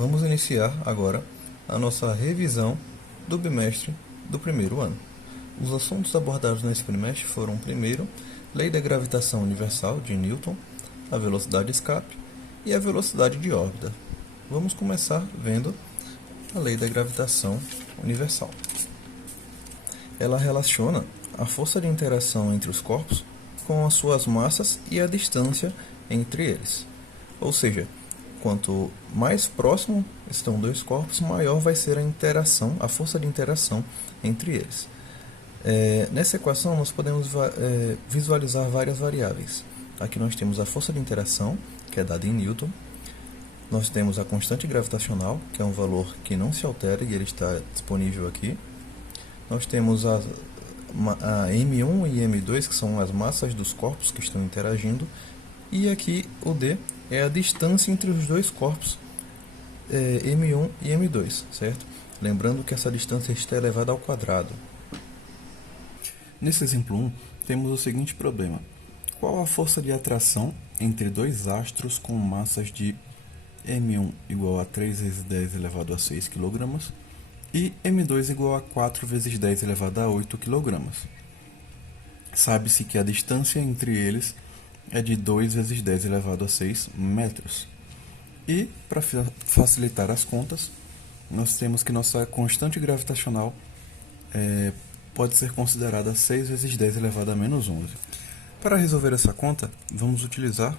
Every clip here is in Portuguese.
Vamos iniciar agora a nossa revisão do bimestre do primeiro ano. Os assuntos abordados nesse bimestre foram, primeiro, Lei da Gravitação Universal de Newton, a velocidade de escape e a velocidade de órbita. Vamos começar vendo a Lei da Gravitação Universal. Ela relaciona a força de interação entre os corpos com as suas massas e a distância entre eles. Ou seja, quanto mais próximo estão dois corpos, maior vai ser a interação, a força de interação entre eles. Nessa equação, nós podemos visualizar várias variáveis. Aqui nós temos a força de interação, que é dada em Newton. Nós temos a constante gravitacional, que é um valor que não se altera e ele está disponível aqui. Nós temos a M1 e M2, que são as massas dos corpos que estão interagindo. E aqui o D é a distância entre os dois corpos, M1 e M2, certo? Lembrando que essa distância está elevada ao quadrado. Nesse exemplo 1, temos o seguinte problema. Qual a força de atração entre dois astros com massas de M1 igual a 3 vezes 10 elevado a 6 kg e M2 igual a 4 vezes 10 elevado a 8 kg? Sabe-se que a distância entre eles é de 2 vezes 10 elevado a 6 metros. E, para facilitar as contas, nós temos que nossa constante gravitacional pode ser considerada 6 vezes 10 elevado a menos 11. Para resolver essa conta, vamos utilizar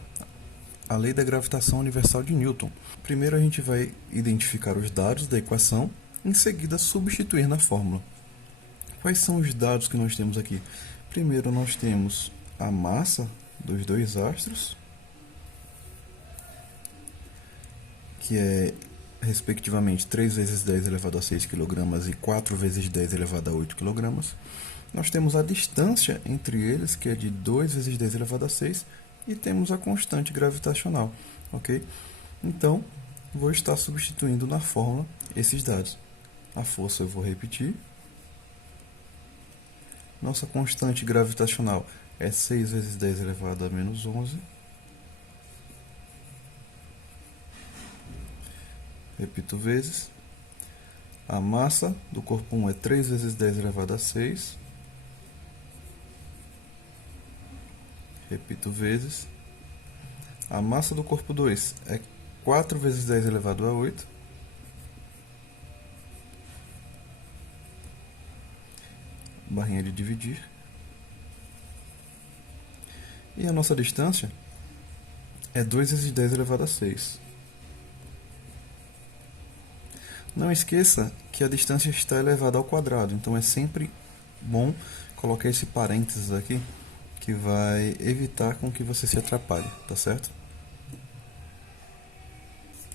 a lei da gravitação universal de Newton. Primeiro a gente vai identificar os dados da equação, em seguida substituir na fórmula. Quais são os dados que nós temos aqui? Primeiro nós temos a massa dos dois astros, que é respectivamente 3 vezes 10 elevado a 6 kg e 4 vezes 10 elevado a 8 kg. Nós temos a distância entre eles, que é de 2 vezes 10 elevado a 6, e temos a constante gravitacional, ok? Então, vou estar substituindo na fórmula esses dados. A força eu vou repetir. Nossa constante gravitacional é 6 vezes 10 elevado a menos 11. Repito vezes. A massa do corpo 1 é 3 vezes 10 elevado a 6. Repito vezes. A massa do corpo 2 é 4 vezes 10 elevado a 8. Barrinha de dividir. E a nossa distância é 2 vezes 10 elevado a 6. Não esqueça que a distância está elevada ao quadrado, então é sempre bom colocar esse parênteses aqui, que vai evitar com que você se atrapalhe, tá certo?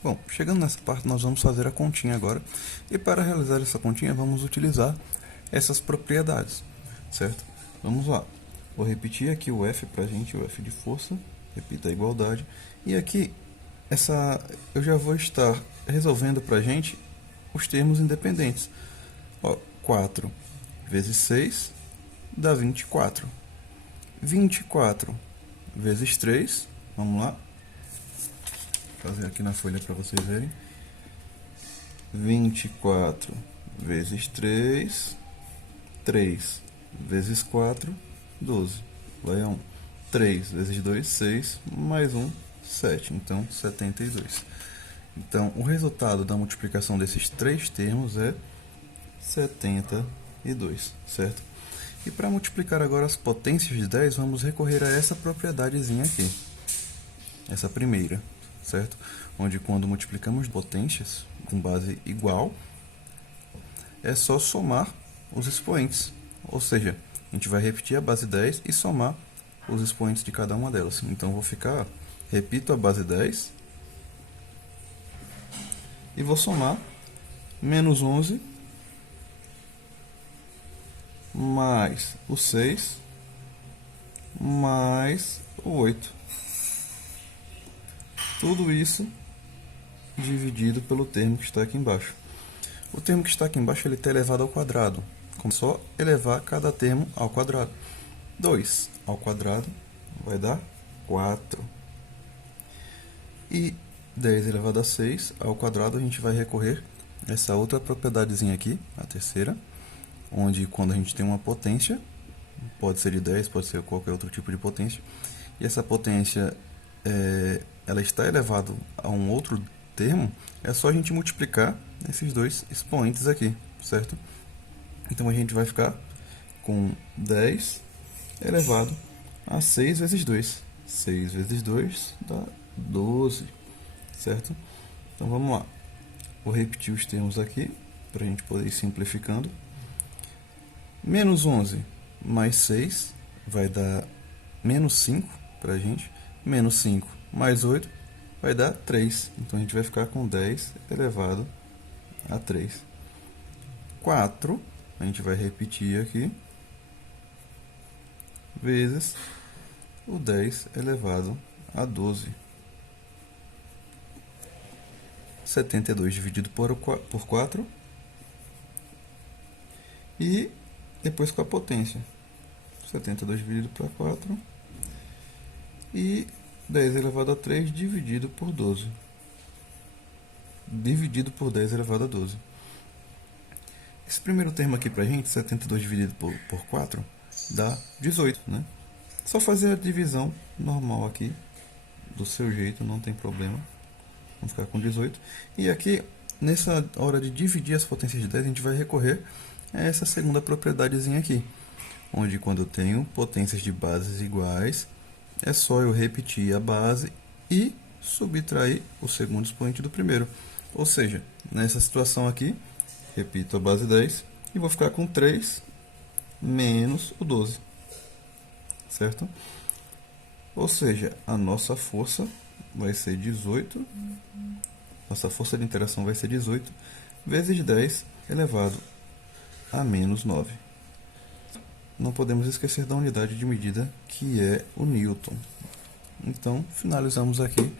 Bom, chegando nessa parte nós vamos fazer a continha agora, e para realizar essa continha vamos utilizar essas propriedades, certo? Vamos lá, vou repetir aqui o F pra gente, o F de força, repita a igualdade, e aqui eu já vou estar resolvendo pra gente os termos independentes. 4 vezes 6 dá 24. 24 vezes 3, vamos lá, vou fazer aqui na folha para vocês verem. 24 vezes 3, 3 vezes 4, 12. Vai a 1. 3 vezes 2, 6, mais 1, 7. Então, 72. Então, o resultado da multiplicação desses três termos é 72, certo? E para multiplicar agora as potências de 10, vamos recorrer a essa propriedadezinha aqui. Essa primeira, certo? Onde quando multiplicamos potências com base igual, é só somar os expoentes. Ou seja, a gente vai repetir a base 10 e somar os expoentes de cada uma delas. Então, vou ficar, repito a base 10 e vou somar menos 11 mais o 6 mais o 8. Tudo isso dividido pelo termo que está aqui embaixo. O termo que está aqui embaixo ele está elevado ao quadrado. Como só elevar cada termo ao quadrado. 2 ao quadrado vai dar 4. E 10 elevado a 6 ao quadrado, a gente vai recorrer a essa outra propriedadezinha aqui, a terceira, onde quando a gente tem uma potência, pode ser de 10, pode ser qualquer outro tipo de potência, e essa potência ela está elevada a um outro termo, é só a gente multiplicar esses dois expoentes aqui, certo? Então a gente vai ficar com 10 elevado a 6 vezes 2. 6 vezes 2 dá 12, certo? Então vamos lá. Vou repetir os termos aqui, para a gente poder ir simplificando. Menos 11 mais 6 vai dar menos 5 para a gente. Menos 5 mais 8 vai dar 3. Então a gente vai ficar com 10 elevado a 3. 4, a gente vai repetir aqui, vezes o 10 elevado a 12. 72 dividido por 4. E depois com a potência. 72 dividido por 4. E 10 elevado a 3 dividido por 12. Dividido por 10 elevado a 12. Esse primeiro termo aqui pra gente, 72 dividido por 4, dá 18, né? Só fazer a divisão normal aqui, do seu jeito, não tem problema. Vamos ficar com 18. E aqui, nessa hora de dividir as potências de 10, a gente vai recorrer a essa segunda propriedadezinha aqui, onde quando eu tenho potências de bases iguais, é só eu repetir a base e subtrair o segundo expoente do primeiro. Ou seja, nessa situação aqui, repito a base 10 e vou ficar com 3 menos o 12, certo? Ou seja, a nossa força vai ser 18, nossa força de interação vai ser 18 vezes 10 elevado a menos 9. Não podemos esquecer da unidade de medida, que é o Newton. Então, finalizamos aqui